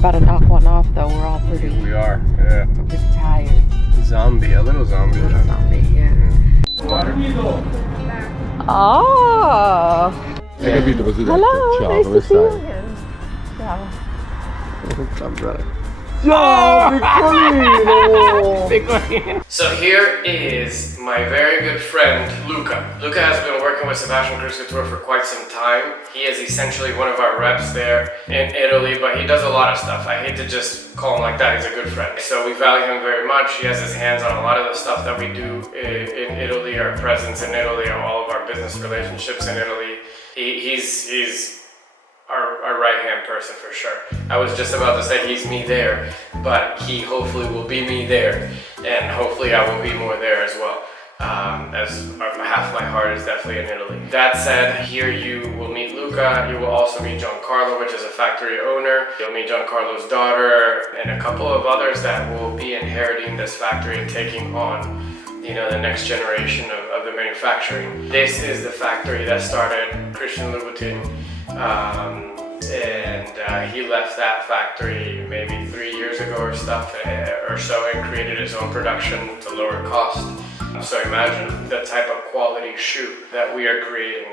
about to knock one off though. We're all pretty. We are, yeah. Pretty tired. Zombie, a little zombie. A little zombie, yeah. Oh. Hai capito così? Hello, Ciao, nice come to see you stai? again. Ciao. So here is my very good friend Luca. Luca has been working with Sebastian Cruz Couture for quite some time. He is essentially one of our reps there in Italy, but he does a lot of stuff. I hate to just call him like that, he's a good friend. So we value him very much. He has his hands on a lot of the stuff that we do in Italy, our presence in Italy, all of our business relationships in Italy. He's our right-hand person for sure. I was just about to say he's me there, but he hopefully will be me there, and hopefully I will be more there as well. As half my heart is definitely in Italy. That said, here you will meet Luca. You will also meet Giancarlo, which is a factory owner. You'll meet Giancarlo's daughter and a couple of others that will be inheriting this factory and taking on, you know, the next generation of the manufacturing. This is the factory that started Christian Louboutin. He left that factory maybe 3 years ago or so and created his own production to lower cost. So imagine the type of quality shoe that we are creating.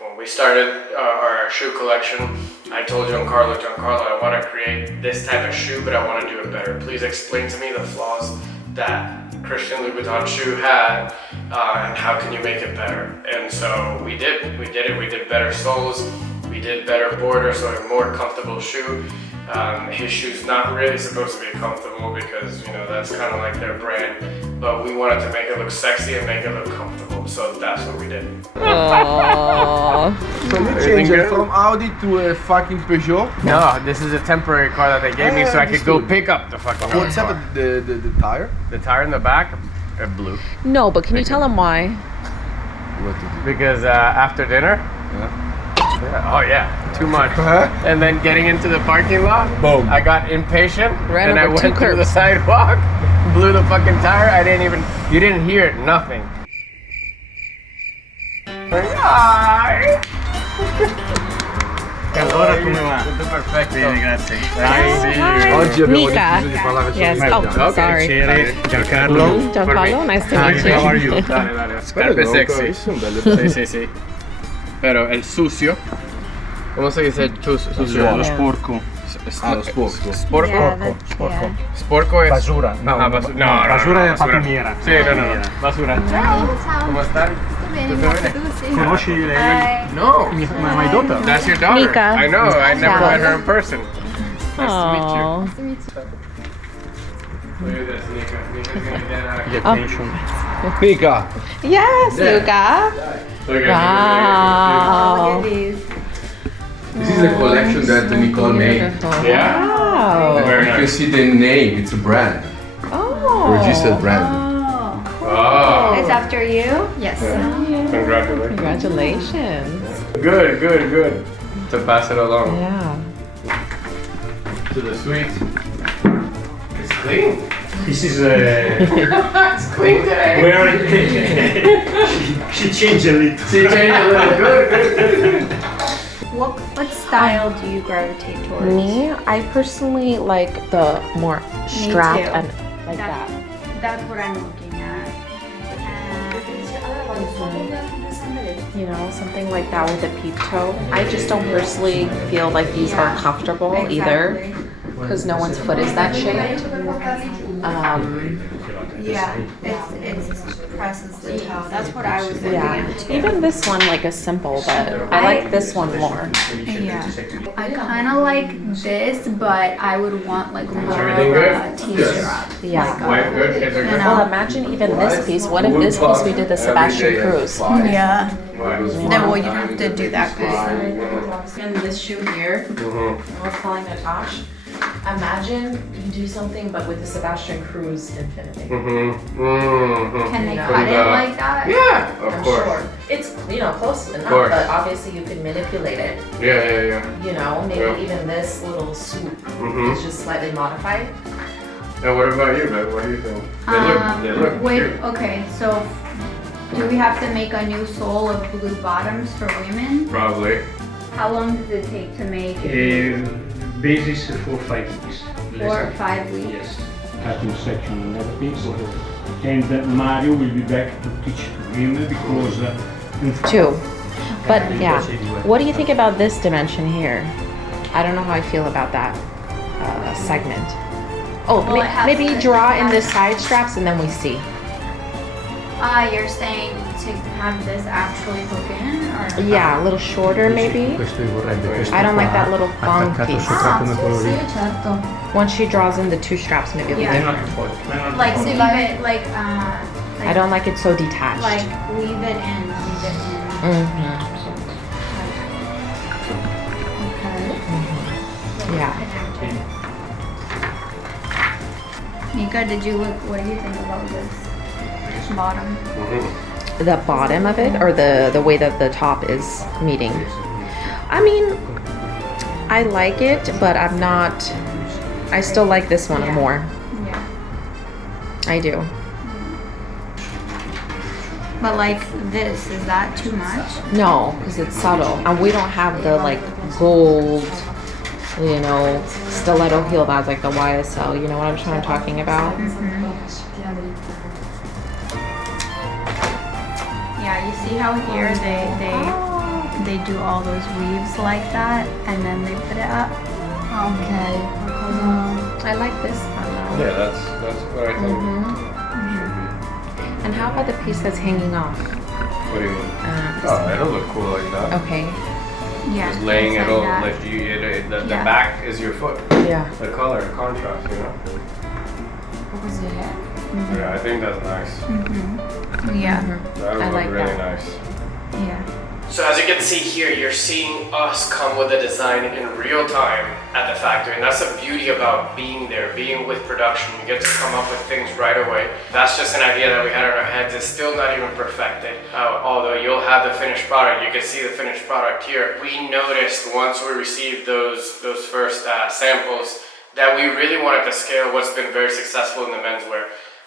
When we started our shoe collection, I told Giancarlo, I want to create this type of shoe, but I want to do it better. Please explain to me the flaws that Christian Louboutin shoe had, and how can you make it better? And so we did it. We did better soles. We did better border, so a more comfortable shoe. His shoe's not really supposed to be comfortable because, you know, that's kind of like their brand. But we wanted to make it look sexy and make it look comfortable, so that's what we did. Aww. So you changed it from Audi to a fucking Peugeot? No, this is a temporary car that they gave me so I could go pick up the fucking car. What's up with the tire? The tire in the back, blue. No, but can you tell him why? What to do? Because after dinner, oh yeah, too much. And then getting into the parking lot, boom. I got impatient and I over went through the sidewalk, blew the fucking tire. You didn't hear it, nothing. Hi. E allora come va? Tutto perfetto. Bene, grazie. Oggi abbiamo Nika. deciso di parlare su Yes. Sebastian. Oh, sorry. Piacere, Giancarlo. Giancarlo, nice to meet Hi, how are you. you? Dale. Scarpe sexy. Sono belle. Sì. Pero el sucio. ¿Cómo se dice sucio? Lo sporco. Ah, lo sporco. Sporco. Sporco es... Basura. No, basura è pattumiera. Sì, no. Basura. Ciao. Come stai? Bene, Tutto bene? tu sì. Conosci lei? No. My daughter? That's your daughter. Nika. I know. I never Ciao. met her in person. Nice to meet you. Aww. Nice to meet you. Look at this, Nika. Nika's gonna get The attention. Nika! Yes, Luca. Look at Wow. Look at these. This is a collection that Nicole made. Beautiful. Yeah? Wow. Very You can nice. see the name, it's a brand. Oh. Registered brand. Oh. It's after you? Yes. Congratulations. Congratulations. Good. To pass it along Yeah. to the suite. It's clean. This is It's clean today. where she changed a little. She changed a little. Good. What style do you gravitate towards? Me, I personally like the more strap too. and like that. That's what I'm looking at. You know, something like that with a peep toe. I just don't personally feel like these are comfortable either, because no one's foot is that shaped. Yeah, it presses the toe. That's what I was looking Yeah, at. even this one like is simple, but I like this one more. Yeah. I kind of like this, but I would want like more of Everything a t-strap. Yeah. Wife good. Kids are good. Well, imagine even this piece. What if this piece we did the Sebastian Cruz? Yeah. Wife. Then well, you have to do that piece. And this shoe here, I was telling Natasha, imagine you do something but with the Sebastian Cruz Infinity. Can they Yeah. cut it like that? Yeah, of I'm course. sure. It's, you know, close enough, course. but obviously you can manipulate it. Yeah. You know, maybe Yeah. even this little swoop is just slightly modified. Now, what about you, babe? What do you think? They look Wait, cute. okay, so do we have to make a new sole of blue bottoms for women? Probably. How long does it take to make? basis for 5 weeks. 4 or 5 weeks. Yes. Cutting section on that piece. And Mario will be back to teach him because... Two. But yeah, what do you think about this dimension here? I don't know how I feel about that segment. Oh, Well, it has maybe to- draw it in the has- side straps and then we see. You're saying to have this actually hook in, or? Yeah, a little shorter maybe. I don't like that little thong piece. certo. Once she draws in the 2 straps, maybe we Yeah. can. Like leave it, like, I don't like it so detached. like weave it in, leave it in. Mhm. Okay. Yeah. Nika, did you look, what do you think about this bottom? The bottom of it, or the way that the top is meeting. I mean, I like it, but I'm not. I still like this one Yeah. more. Yeah. I do. But like this, is that too much? No, because it's subtle, and we don't have the like gold, you know, stiletto heel that's like the YSL. You know what I'm talking about? Yeah, you see how here they do all those weaves like that, and then they put it up. Okay. I like this one though. Yeah, that's what I think. And how about the piece that's hanging off? What do you mean? This Oh, it'll look cool like that. Okay. Yeah. Just laying it like all, that. like the Yeah. back is your foot. Yeah. The color, the contrast, you know? Yeah, I think that's nice. Yeah. That'll I look like really that. nice. Yeah. So as you can see here, you're seeing us come with the design in real time at the factory, and that's the beauty about being there, being with production. You get to come up with things right away. That's just an idea that we had in our heads. It's still not even perfected. Although you'll have the finished product, you can see the finished product here. We noticed once we received those first samples that we really wanted to scale what's been very successful in the menswear,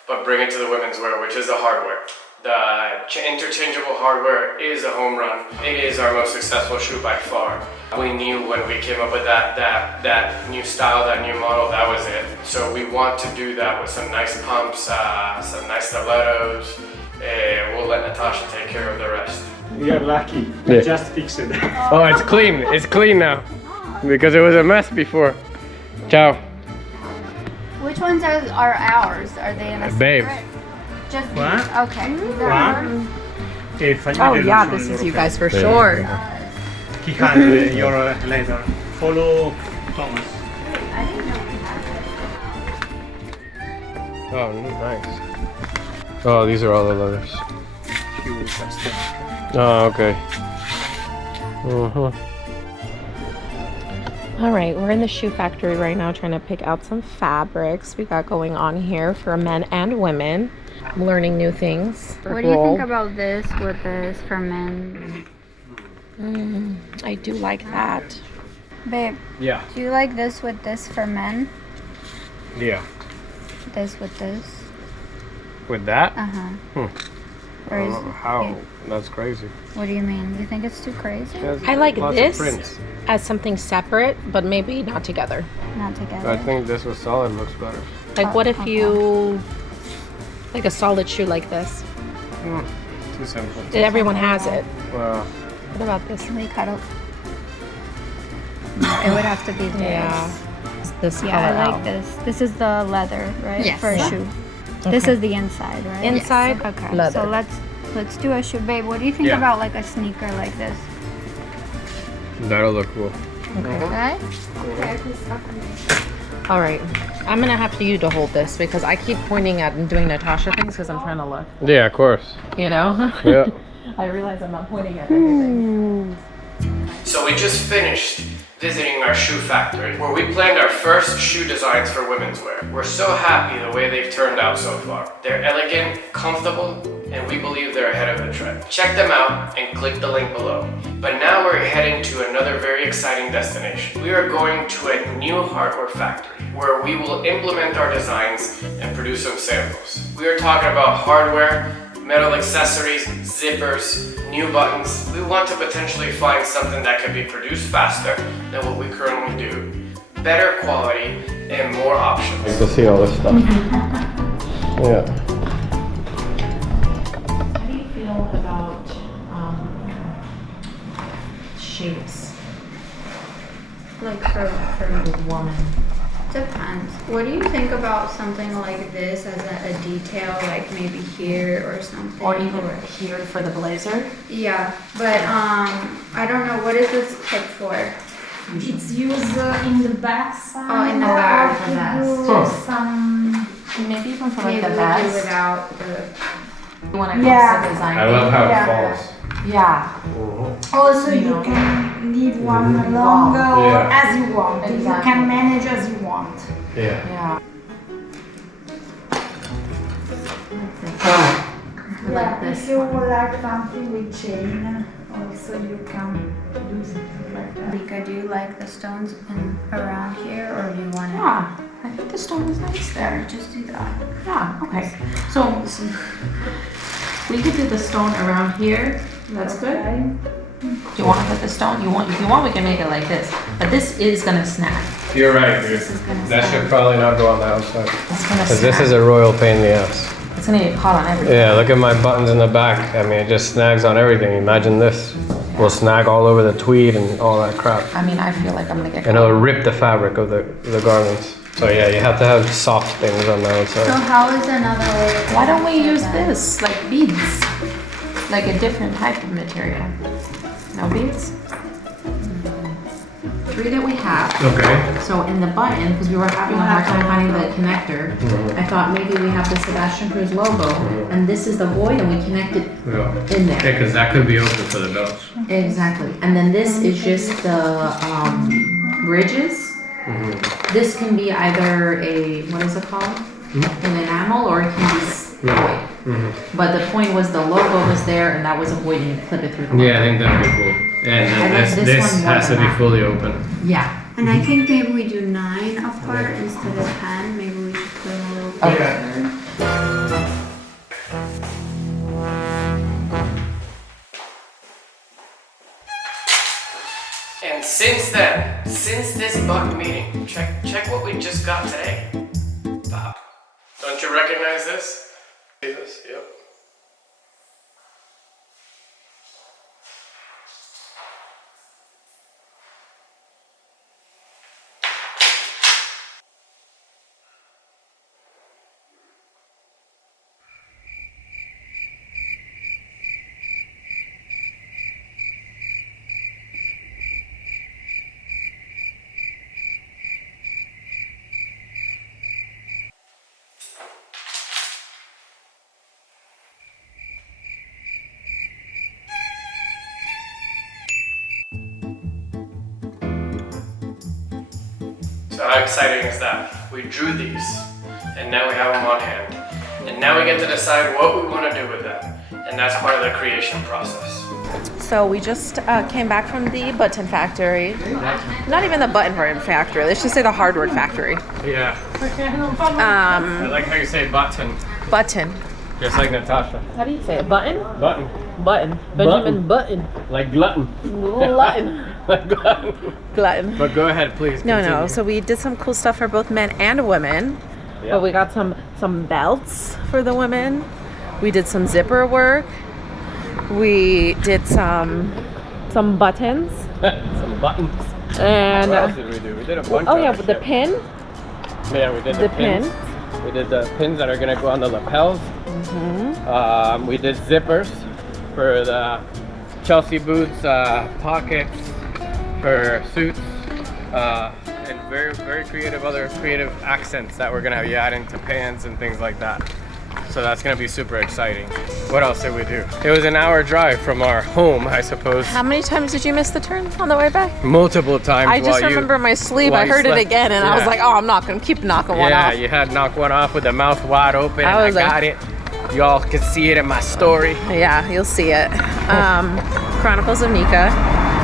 but bring it to the women's wear, which is the hardware. The interchangeable hardware is a home run. It is our most successful shoe by far. We knew when we came up with that new style, that new model, that was it. So we want to do that with some nice pumps, some nice stilettos. We'll let Natasha take care of the rest. You're lucky. Yeah. Just fix it. Oh, it's clean. It's clean now. Because it was a mess before. Ciao. Which ones are ours? Are they in a Babes. separate? Just What? these? Okay. These are What? ours. Oh yeah, this is you guys for sure. He had your letter. Follow Thomas. I didn't know we had this. Oh, nice. Oh, these are all the leathers. Oh, okay. All right, we're in the shoe factory right now trying to pick out some fabrics we got going on here for men and women. I'm learning new things. What do you think about this with this for men? I do like that. Babe, Yeah. do you like this with this for men? Yeah. This with this? With that? Uh-huh. Or is, How? That's crazy. what do you mean? You think it's too crazy? I like Lots of this prints. as something separate, but maybe not together. Not together. I think this with solid looks better. Like, what if okay. you like a solid shoe like this? Too simple. Everyone has it. Well, What about this? Can we cut up? It would have to be this. Yeah. This Yeah, color I like out. this. This is the leather, right? Yes. For a Yeah. shoe. This Okay. is the inside, right? Inside, Okay. leather. So let's do a shoe, babe. What do you think Yeah. about like a sneaker like this? that'll look cool. Okay. All right. I'm gonna have you to hold this because I keep pointing at and doing Natasha things because I'm trying to look. Yeah, of course. You know? Yeah. I realize I'm not pointing at everything. So we just finished visiting our shoe factory where we planned our first shoe designs for women's wear. We're so happy the way they've turned out so far. They're elegant, comfortable, and we believe they're ahead of the trend. Check them out and click the link below. But now we're heading to another very exciting destination. We are going to a new hardware factory where we will implement our designs and produce some samples. We are talking about hardware, metal accessories, zippers, new buttons. We want to potentially find something that can be produced faster than what we currently do, better quality, and more options. To see all this stuff. Yeah. How do you feel about shapes? Like for The woman. depends. What do you think about something like this as a detail, like maybe here or something? Or even here for the blazer? Yeah, but I don't know. What is this tip for? It's used in the back side. Oh, in the back. Or to do some. Maybe even for like Maybe the we do vest. without the. When it comes Yeah. to design. I love how Yeah. it falls. Yeah. Also, You you know. can leave one longer or Yeah. as you want. You Exactly. can manage as you want. Yeah. Yeah. Yeah, this if you would like something with chain, also you can do something like that. Rika, do you like the stones around here, or do you want to Yeah. I think the stone is nice there. just do that? Yeah, okay. So we could do the stone around here. That's good. Okay. Do you want to put the stone? If you want, we can make it like this. But this is gonna snap. You're right, dude. That should probably not go on the outside. It's gonna Because snap. this is a royal pain in the ass. It's gonna get caught on everything. Yeah, look at my buttons in the back. I mean, it just snags on everything. Imagine this. Will snag all over the tweed and all that crap. I mean, I feel like I'm gonna get And caught. it'll rip the fabric of the garments. So yeah, you have to have soft things on the So outside. how is another way? to Why don't we do use that? this, like beads? Like a different type of material. No beads? 3 that we have. Okay. So in the button, because we were having a hard time finding the connector, I thought maybe we have the Sebastian Cruz logo, and this is the void, and we connect it Yeah. in there. because that could be open for the belts. Exactly. And then this is just the bridges. This can be either a, what is it called? An enamel, or it can be void. But the point was the logo was there, and that was a void, and you clip it through the logo. Yeah, I think that'd be cool. I And like then this this one more has to than be that. fully open. Yeah. And I think maybe we do 9 apart instead of 10. Maybe we should put them a little Okay. closer. And since then, since this button meeting, check what we just got today. Bob, don't you recognize this? See this? Yep. So how exciting is that? We drew these, and now we have them on hand. And now we get to decide what we want to do with them. And that's part of the creation process. So we just came back from the button factory. Not even the button factory. Let's just say the hardware factory. Yeah. I like how you say button, Button. just like Natasha. How do you say it? Button? Button. Button. Benjamin Button. Like glutton. Glutton. Like glutton. Glutton. But go ahead, please. No, continue. no. So we did some cool stuff for both men and women. Yeah. But we got some belts for the women. We did some zipper work. We did some buttons. Some buttons. And What else did we do? We did a bunch oh of yeah, other with the shit. pin. Yeah, we did The the pins. pin. We did the pins that are gonna go on the lapels. We did zippers for the Chelsea boots, pockets for suits, and very creative other creative accents that we're gonna be adding to pants and things like that. So that's gonna be super exciting. What else did we do? It was an hour drive from our home, I suppose. How many times did you miss the turn on the way back? Multiple times. I just while you- remember my sleeve. while I you heard it slept. again, and I was Yeah. like, "Oh, I'm not gonna keep knocking one Yeah, off." you had knocked one off with the mouth wide open. I And was I like- got it. Y'all can see it in my story. Yeah, you'll see it. Chronicles of Nika.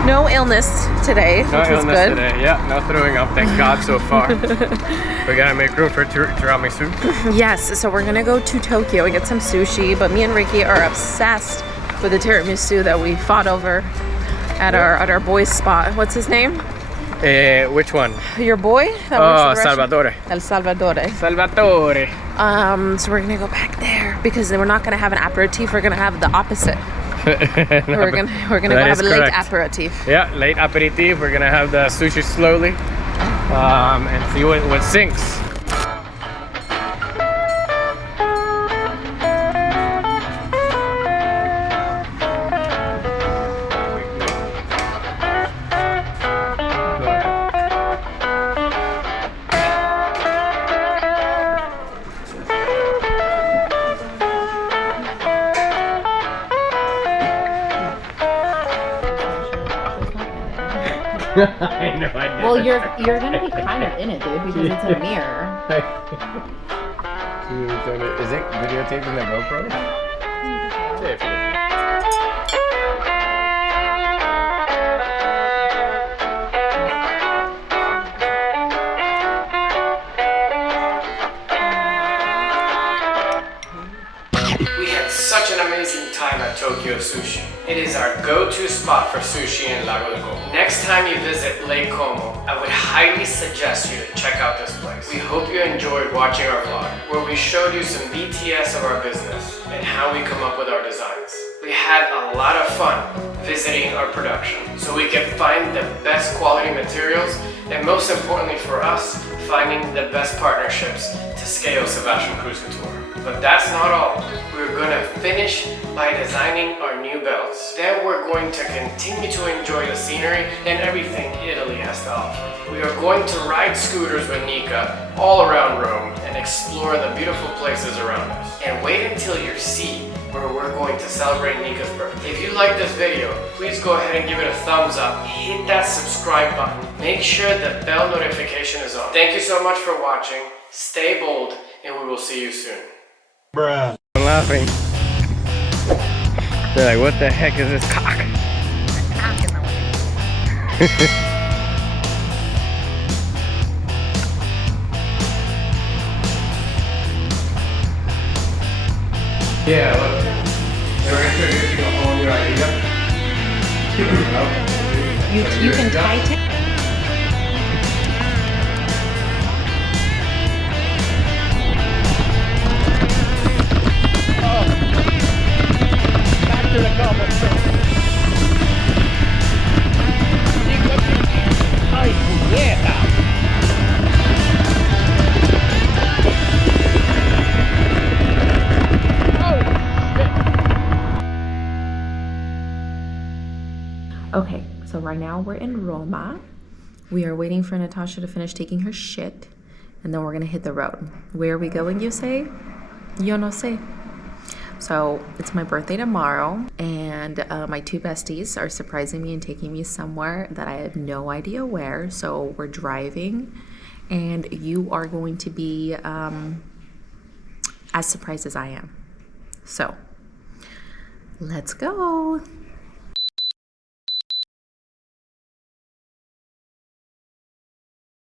No illness today, No which was illness good. today. Yeah, no throwing up. Thank God so far. We gotta make room for tiramisu. Yes, so we're gonna go to Tokyo and get some sushi, but me and Ricky are obsessed with the tiramisu that we fought over at our boys' spot. What's his name? Which one? Your boy? That Oh, works the direction? Salvatore. El Salvador. Salvatore. So we're gonna go back there because we're not gonna have an aperitif. We're gonna have the opposite. We're gonna go That have is a late correct. aperitif. Yeah, late aperitif. We're gonna have the sushi slowly, and see what sinks. I know, I did. Well, you're gonna be kind of in it, dude, because it's a mirror. Is it videotaping the GoPro? We had such an amazing time at Tokyo Sushi. It is our go-to spot for sushi in Lago de Como. Next time you visit Lake Como, I would highly suggest you to check out this place. We hope you enjoyed watching our vlog, where we showed you some BTS of our business and how we come up with our designs. We had a lot of fun visiting our production, so we could find the best quality materials, and most importantly for us, finding the best partnerships to scale Sebastian Cruz Couture. But that's not all. We're gonna finish by designing our new belts. Then we're going to continue to enjoy the scenery and everything Italy has to offer. We are going to ride scooters with Nika all around Rome and explore the beautiful places around us. And wait until you see where we're going to celebrate Nika's birthday. If you like this video, please go ahead and give it a thumbs up. Hit that subscribe button. Make sure the bell notification is on. Thank you so much for watching. Stay bold, and we will see you soon. Bruh. I'm laughing. They're like, what the heck is this cock? Yeah, look. They're introducing a whole new idea. You can tighten. Okay, so right now we're in Roma. We are waiting for Natasha to finish taking her shit, and then we're gonna hit the road. Where are we going, you say? Yo no sé. So it's my birthday tomorrow, and my two besties are surprising me and taking me somewhere that I have no idea where. So we're driving, and you are going to be as surprised as I am. So let's go.